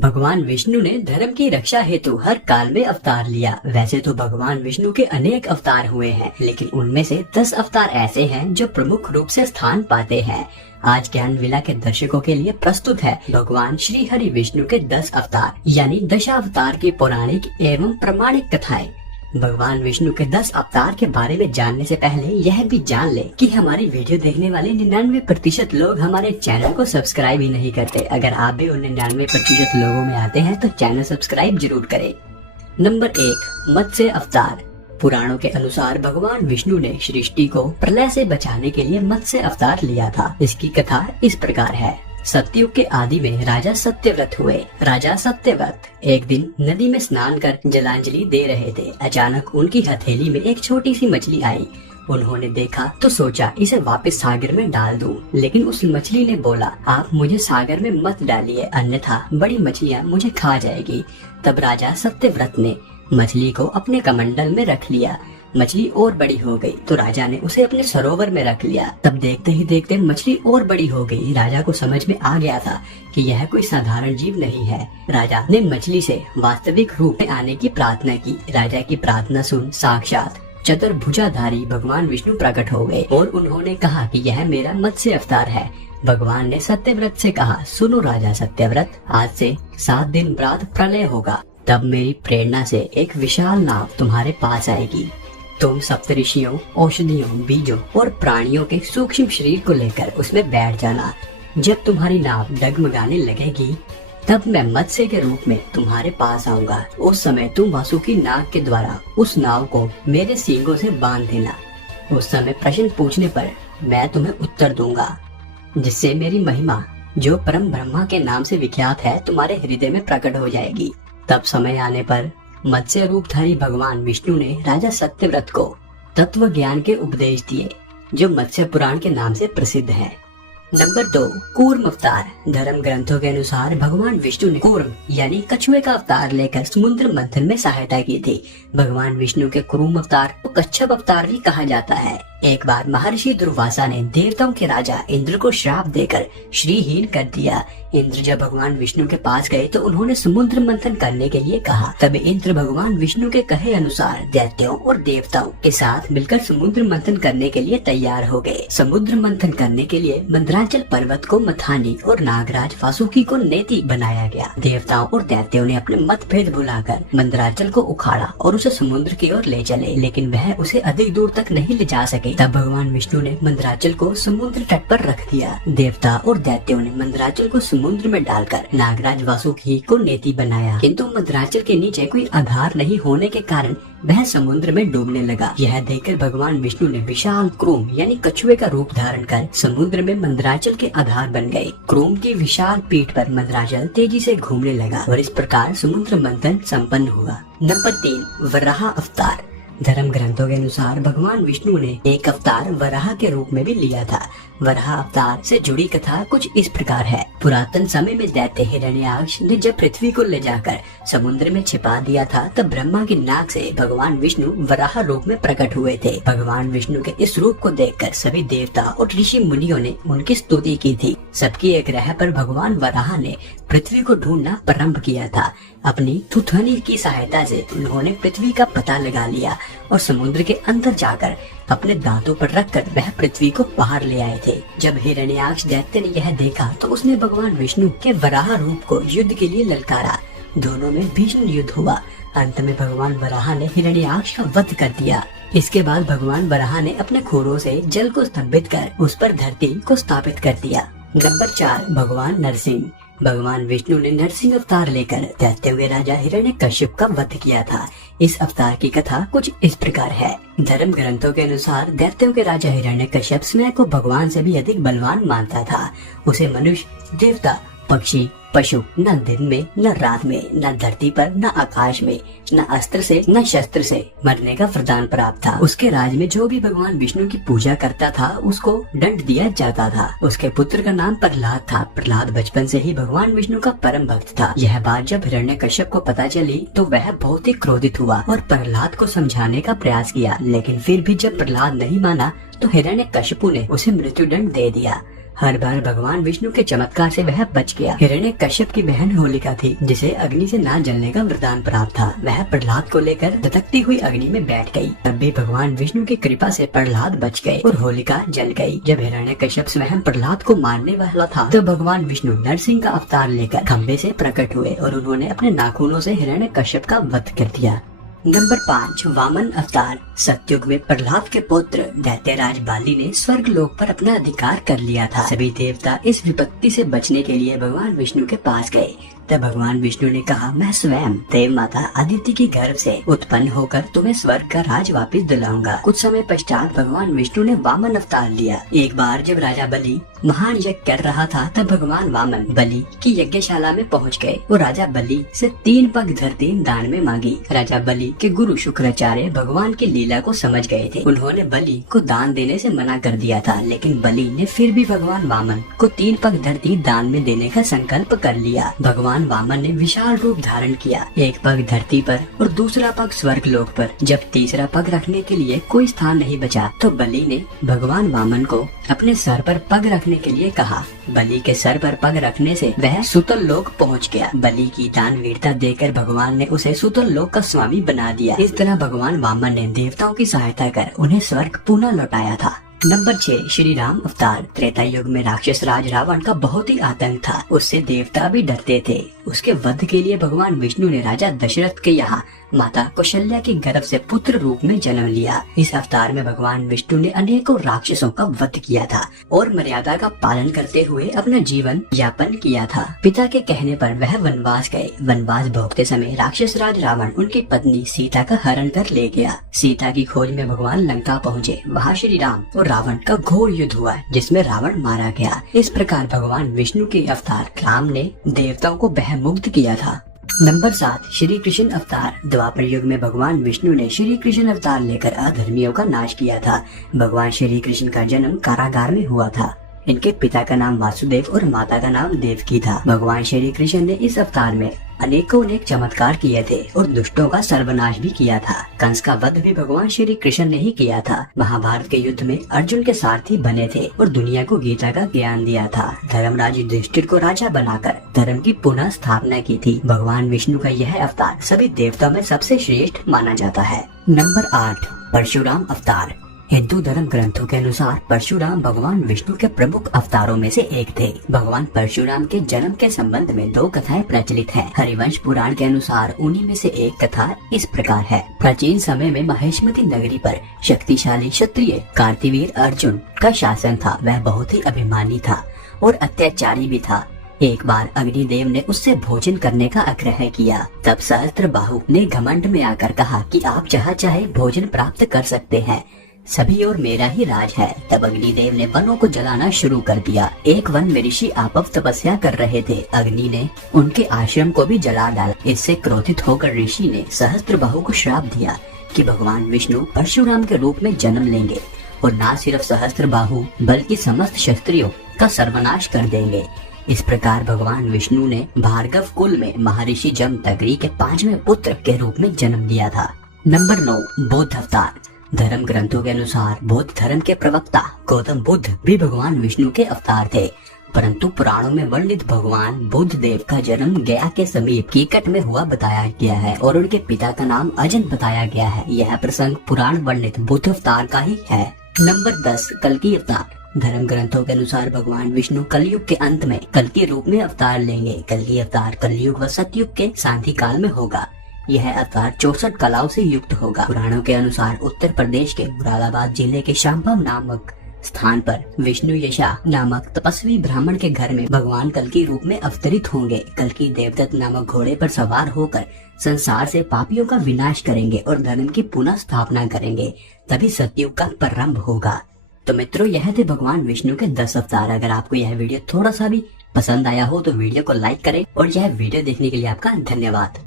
भगवान विष्णु ने धर्म की रक्षा हेतु हर काल में अवतार लिया। वैसे तो भगवान विष्णु के अनेक अवतार हुए हैं, लेकिन उनमें से 10 अवतार ऐसे हैं जो प्रमुख रूप से स्थान पाते हैं। आज ज्ञान विला के दर्शकों के लिए प्रस्तुत है भगवान श्री हरि विष्णु के 10 अवतार यानी दशावतार की पौराणिक एवं प्रमाणिक कथाएं। भगवान विष्णु के 10 अवतार के बारे में जानने से पहले यह भी जान ले कि हमारी वीडियो देखने वाले 99% लोग हमारे चैनल को सब्सक्राइब ही नहीं करते। अगर आप भी उन 99% लोगों में आते हैं तो चैनल सब्सक्राइब जरूर करें। नंबर 1, मत्स्य अवतार। पुराणों के अनुसार भगवान विष्णु ने सृष्टि को प्रलय से बचाने के लिए मत्स्य अवतार लिया था। इसकी कथा इस प्रकार है। सतयुग के आदि में राजा सत्यव्रत हुए। राजा सत्यव्रत एक दिन नदी में स्नान कर जलांजलि दे रहे थे। अचानक उनकी हथेली में एक छोटी सी मछली आई। उन्होंने देखा तो सोचा इसे वापस सागर में डाल दूं, लेकिन उस मछली ने बोला, आप मुझे सागर में मत डालिए, अन्यथा बड़ी मछलियाँ मुझे खा जाएगी। तब राजा सत्यव्रत ने मछली को अपने कमंडल में रख लिया। मछली और बड़ी हो गई तो राजा ने उसे अपने सरोवर में रख लिया। तब देखते ही देखते मछली और बड़ी हो गई। राजा को समझ में आ गया था कि यह कोई साधारण जीव नहीं है। राजा ने मछली से वास्तविक रूप में आने की प्रार्थना की। राजा की प्रार्थना सुन साक्षात चतुर्भुजाधारी भगवान विष्णु प्रकट हो गए और उन्होंने कहा कि यह मेरा मत्स्य अवतार है। भगवान ने सत्यव्रत से कहा, सुनो राजा सत्यव्रत, आज से 7 दिन बाद प्रलय होगा। तब मेरी प्रेरणा से एक विशाल नाव तुम्हारे पास आएगी। तुम सप्तऋषियों, औषधियों, बीजों और प्राणियों के सूक्ष्म शरीर को लेकर उसमें बैठ जाना। जब तुम्हारी नाव डगमगाने लगेगी तब मैं मत्स्य के रूप में तुम्हारे पास आऊंगा। उस समय तुम वासुकी नाग के द्वारा उस नाव को मेरे सींगों से बांध देना। उस समय प्रश्न पूछने पर मैं तुम्हें उत्तर दूंगा, जिससे मेरी महिमा जो परम ब्रह्मा के नाम से विख्यात है तुम्हारे हृदय में प्रकट हो जाएगी। तब समय आने पर मत्स्य रूपधारी भगवान विष्णु ने राजा सत्यव्रत को तत्व ज्ञान के उपदेश दिए, जो मत्स्य पुराण के नाम से प्रसिद्ध है। नंबर 2, कूर्म अवतार। धर्म ग्रंथों के अनुसार भगवान विष्णु ने कूर्म यानी कछुए का अवतार लेकर समुद्र मंथन में सहायता की थी। भगवान विष्णु के कूर्म अवतार को कच्छप अवतार भी कहा जाता है। एक बार महर्षि दुर्वासा ने देवताओं के राजा इंद्र को श्राप देकर श्रीहीन कर दिया। इंद्र जब भगवान विष्णु के पास गए तो उन्होंने समुद्र मंथन करने के लिए कहा। तब इंद्र भगवान विष्णु के कहे अनुसार दैत्यों और देवताओं के साथ मिलकर समुद्र मंथन करने के लिए तैयार हो गए। समुद्र मंथन करने के लिए मंदराचल पर्वत को मथानी और नागराज वासुकी को नेति बनाया गया। देवताओं और दैत्यों ने अपने मतभेद भुलाकर मंदराचल को उखाड़ा और उसे समुद्र की ओर ले चले, लेकिन वह उसे अधिक दूर तक नहीं ले जा सके। तब भगवान विष्णु ने मंदराचल को समुद्र तट पर रख दिया। देवता और दैत्यों ने मंदराचल को समुद्र में डालकर नागराज वासुकी को नेति बनाया, किंतु मंदराचल के नीचे कोई आधार नहीं होने के कारण वह समुद्र में डूबने लगा। यह देखकर भगवान विष्णु ने विशाल क्रूम यानी कछुए का रूप धारण कर समुद्र में मंदराचल के आधार बन गए। क्रूम की विशाल पीठ पर मंदराचल तेजी से घूमने लगा और इस प्रकार समुद्र मंथन संपन्न हुआ। नंबर 3, वराह अवतार। धर्म ग्रंथों के अनुसार भगवान विष्णु ने एक अवतार वराह के रूप में भी लिया था। वराह अवतार से जुड़ी कथा कुछ इस प्रकार है। पुरातन समय में दैत्य हिरण्याक्ष ने जब पृथ्वी को ले जाकर समुद्र में छिपा दिया था, तब ब्रह्मा की नाक से भगवान विष्णु वराह रूप में प्रकट हुए थे। भगवान विष्णु के इस रूप को देखकर सभी देवता और ऋषि मुनियों ने उनकी स्तुति की थी। सबकी एक राह पर भगवान वराह ने पृथ्वी को ढूंढना प्रारंभ किया था। अपनी थुथनी की सहायता से उन्होंने पृथ्वी का पता लगा लिया और समुद्र के अंदर जाकर अपने दांतों पर रखकर वह पृथ्वी को बाहर ले आए थे। जब हिरण्याक्ष दैत्य ने यह देखा तो उसने भगवान विष्णु के वराह रूप को युद्ध के लिए ललकारा। दोनों में भीषण युद्ध हुआ। अंत में भगवान वराह ने हिरण्याक्ष का वध कर दिया। इसके बाद भगवान वराह ने अपने खुरों से जल को स्तंभित कर उस पर धरती को स्थापित कर दिया। नंबर 4, भगवान नरसिंह। भगवान विष्णु ने नरसिंह अवतार लेकर दैत्यों के राजा हिरण्यकश्यप का वध किया था। इस अवतार की कथा कुछ इस प्रकार है। धर्म ग्रंथों के अनुसार दैत्यों के राजा हिरण्यकश्यप स्वयं को भगवान से भी अधिक बलवान मानता था। उसे मनुष्य, देवता, पक्षी, पशु न दिन में, न रात में, न धरती पर, न आकाश में, न अस्त्र से, न शस्त्र से मरने का वरदान प्राप्त था। उसके राज में जो भी भगवान विष्णु की पूजा करता था उसको दंड दिया जाता था। उसके पुत्र का नाम प्रहलाद था। प्रहलाद बचपन से ही भगवान विष्णु का परम भक्त था। यह बात जब हिरण्यकश्यप को पता चली तो वह बहुत ही क्रोधित हुआ और प्रहलाद को समझाने का प्रयास किया, लेकिन फिर भी जब प्रहलाद नहीं माना तो हिरण्यकश्यप ने उसे मृत्युदंड दे दिया। हर बार भगवान विष्णु के चमत्कार से वह बच गया। हिरण्यकश्यप की बहन होलिका थी, जिसे अग्नि से ना जलने का वरदान प्राप्त था। वह प्रहलाद को लेकर धधकती हुई अग्नि में बैठ गई। तब भी भगवान विष्णु की कृपा से प्रहलाद बच गए और होलिका जल गई। जब हिरण्यकश्यप स्वयं प्रहलाद को मारने वाला था, तो भगवान विष्णु नरसिंह का अवतार लेकर खंबे से प्रकट हुए और उन्होंने अपने नाखूनों से हिरण्यकश्यप का वध कर दिया। नंबर 5, वामन अवतार। सतयुग में प्रहलाद के पुत्र दैत्यराज बाली ने स्वर्ग लोक पर अपना अधिकार कर लिया था। सभी देवता इस विपत्ति से बचने के लिए भगवान विष्णु के पास गए। तब भगवान विष्णु ने कहा, मैं स्वयं देव माता अदिति की गर्भ से उत्पन्न होकर तुम्हें स्वर्ग का राज वापस दिलाऊंगा। कुछ समय पश्चात भगवान विष्णु ने वामन अवतार लिया। एक बार जब राजा बलि महान यज्ञ कर रहा था, तब भगवान वामन बलि की यज्ञशाला में पहुंच गए और राजा बलि से 3 पग धरती दान में मांगी। राजा बलि के गुरु शुक्राचार्य भगवान की लीला को समझ गए थे। उन्होंने बलि को दान देने से मना कर दिया था, लेकिन बलि ने फिर भी भगवान वामन को 3 पग धरती दान में देने का संकल्प कर लिया। भगवान वामन ने विशाल रूप धारण किया, एक पग धरती पर और दूसरा पग स्वर्ग लोक पर। जब तीसरा पग रखने के लिए कोई स्थान नहीं बचा, तो बलि ने भगवान वामन को अपने सर पर पग रखने के लिए कहा। बलि के सर पर पग रखने से वह सुतल लोक पहुंच गया। बलि की दानवीरता देखकर भगवान ने उसे सुतल लोक का स्वामी बना दिया। इस तरह भगवान वामन ने देवताओं की सहायता कर उन्हें स्वर्ग पुनः लौटाया था। नंबर 6, श्री राम अवतार। त्रेता युग में राक्षस राज रावण का बहुत ही आतंक था। उससे देवता भी डरते थे। उसके वध के लिए भगवान विष्णु ने राजा दशरथ के यहाँ माता कौशल्या के गर्भ से पुत्र रूप में जन्म लिया। इस अवतार में भगवान विष्णु ने अनेकों राक्षसों का वध किया था और मर्यादा का पालन करते हुए अपना जीवन यापन किया था। पिता के कहने पर वह वनवास गए। वनवास भोगते समय राक्षस राज रावण उनकी पत्नी सीता का हरण कर ले गया। सीता की खोज में भगवान लंका पहुँचे। वहाँ श्री राम और रावण का घोर युद्ध हुआ, जिसमें रावण मारा गया। इस प्रकार भगवान विष्णु के अवतार राम ने देवताओं को मुक्त किया था। नंबर 7, श्री कृष्ण अवतार। द्वापर युग में भगवान विष्णु ने श्री कृष्ण अवतार लेकर अधर्मियों का नाश किया था। भगवान श्री कृष्ण का जन्म कारागार में हुआ था। इनके पिता का नाम वासुदेव और माता का नाम देवकी था। भगवान श्री कृष्ण ने इस अवतार में अनेकों चमत्कार किए थे और दुष्टों का सर्वनाश भी किया था। कंस का वध भी भगवान श्री कृष्ण ने ही किया था। महाभारत के युद्ध में अर्जुन के सारथी बने थे और दुनिया को गीता का ज्ञान दिया था। धर्मराज युधिष्ठिर को राजा बनाकर धर्म की पुनः स्थापना की थी। भगवान विष्णु का यह अवतार सभी देवताओं में सबसे श्रेष्ठ माना जाता है। नंबर 8, परशुराम अवतार। हिंदू धर्म ग्रंथों के अनुसार परशुराम भगवान विष्णु के प्रमुख अवतारों में से एक थे। भगवान परशुराम के जन्म के संबंध में 2 कथाएं प्रचलित हैं। हरिवंश पुराण के अनुसार उन्हीं में से एक कथा इस प्रकार है। प्राचीन समय में महेशमती नगरी पर शक्तिशाली क्षत्रिय कार्तिवीर अर्जुन का शासन था। वह बहुत ही अभिमानी था और अत्याचारी भी था। एक बार अग्निदेव ने उससे भोजन करने का आग्रह किया। तब सहस्त्रबाहु ने घमंड में आकर कहा कि आप जहाँ चाहे भोजन प्राप्त कर सकते हैं, सभी और मेरा ही राज है। तब अग्निदेव ने वनों को जलाना शुरू कर दिया। एक वन में ऋषि आपव तपस्या कर रहे थे। अग्नि ने उनके आश्रम को भी जला डाला। इससे क्रोधित होकर ऋषि ने सहस्त्रबाहु को श्राप दिया कि भगवान विष्णु परशुराम के रूप में जन्म लेंगे और न सिर्फ सहस्त्रबाहु बल्कि समस्त क्षत्रियों का सर्वनाश कर देंगे। इस प्रकार भगवान विष्णु ने भार्गव कुल में महर्षि जमदग्नि के 5वें पुत्र के रूप में जन्म लिया था। नंबर 9, बौद्ध अवतार। धर्म ग्रंथों के अनुसार बौद्ध धर्म के प्रवक्ता गौतम बुद्ध भी भगवान विष्णु के अवतार थे, परंतु पुराणों में वर्णित भगवान बुद्ध देव का जन्म गया के समीप कीकट में हुआ बताया गया है और उनके पिता का नाम अजन बताया गया है। यह प्रसंग पुराण वर्णित बुद्ध अवतार का ही है। नंबर 10, कल्कि अवतार। धर्म ग्रंथों के अनुसार भगवान विष्णु कलयुग के अंत में कल्कि रूप में अवतार लेंगे। कल्कि अवतार कलयुग व सतयुग के सांधि काल में होगा। यह अवतार 64 कलाओं से युक्त होगा। पुराणों के अनुसार उत्तर प्रदेश के मुरादाबाद जिले के शांभव नामक स्थान पर विष्णु यशा नामक तपस्वी ब्राह्मण के घर में भगवान कल्कि रूप में अवतरित होंगे। कल्कि देवदत्त नामक घोड़े पर सवार होकर संसार से पापियों का विनाश करेंगे और धर्म की पुनः स्थापना करेंगे। तभी सतयुग का प्रारंभ होगा। तो मित्रों, यह थे भगवान विष्णु के 10 अवतार। अगर आपको यह वीडियो थोड़ा सा भी पसंद आया हो तो वीडियो को लाइक करें और यह वीडियो देखने के लिए आपका धन्यवाद।